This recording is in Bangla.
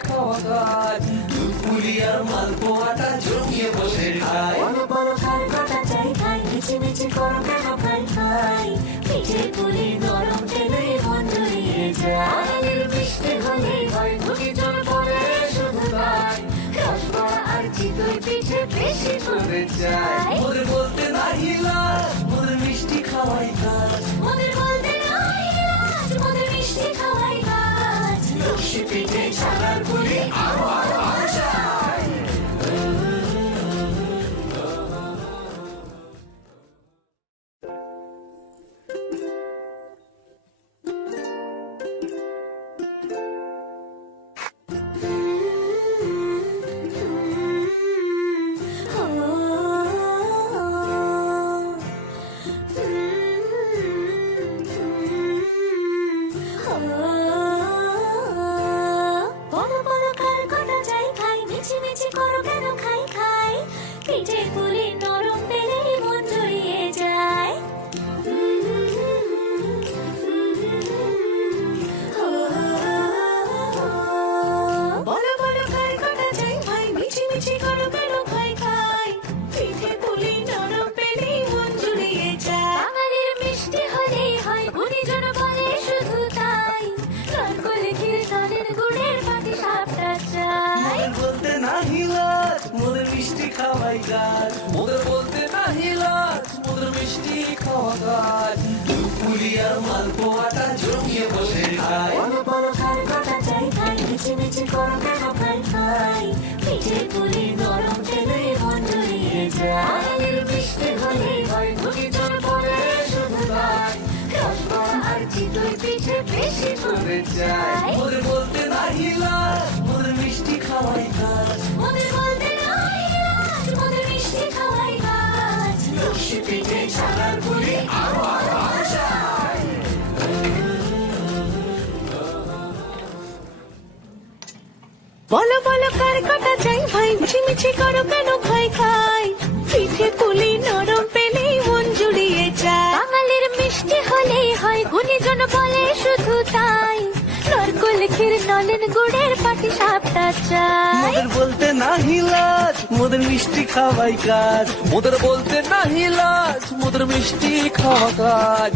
খাওয়া কাজ দুপুরি আর মালপোয়াটা জমিয়ে বসে খায় বলো বলো কার কটা চাই খাই মিছি মিছি করো কেন খাই খাই পিঠে পুলি নরম তেলে মন জড়িয়ে যায় বাঙালির মিষ্টি হলেই হয় ঘুটি জল পরে শুধু তাই রসগোল্লা আর চিতই পিঠে বেশি করে চাই মোদের বলতে নাহি লাজ মোদের মিষ্টি খাওয়াই কাজ মোদের বলতে নাই লাজ মোদের মিষ্টি খাওয়াই কাজ লস্যি পিঠে ছানার পুলি আরো আরো আশায় বলো বলো কার কটা চাই খাই মিছি মিছি করো কেন খাই খাই পিঠে পুলি নরম পেলেই মন জড়িয়ে যায় বলো বলো কার কটা চাই খাই মিছি মিছি করো কেন খাই খাই পিঠে পুলি নরম পেলেই মন জড়িয়ে যায় বাঙালির মিষ্টি হলেই হয় গুণীজন বলে শুধু তাই নারকেল ক্ষীর গুড়ের পাটি সাপটা চাই মোদের বলতে নাহি লাজ মোদের মিষ্টি খাওয়াই কাজ মোদের বলতে নাহি লাজ মোদের মিষ্টি খাওয়া কাজ দুপুরি আর মালপোয়াটা জমিয়ে বসে খায় বলো বলো কার কটা চাই খাই মিছি মিছি করো কেন খাই খাই পিঠে পুলি নরম তেলে মন জড়িয়ে যায় বাঙালির মিষ্টি হলেই হয় ঘুটি জল পরে শুধু তাই রসগোল্লা আর চিতই পিঠে বেশি করে চাই মোদের বলতে নাহি লাজ মোদের মিষ্টি খাওয়াই কাজ মোদের বলতে নাই লাজ মোদের মিষ্টি খাওয়াই কাজ লস্যি পিঠে ছানার পুলি আরো আরো আশায় বলো বলো কার কটা চাই ভাই মিছি মিছি করো কেন খাই খাই পিঠে পুলি নরম পেলেই মন জুড়িয়ে যায় বাঙালির মিষ্টি হলেই হয় গুণীজন বলে শুধু তাই নারকেল ক্ষীর নলেন গুড়ের পাটি সাপটা চাই মোদের বলতে নাহি লাজ মোদের মিষ্টি খাওয়াই কাজ মোদের বলতে নাহি লাজ মোদের মিষ্টি খাওয়া কাজ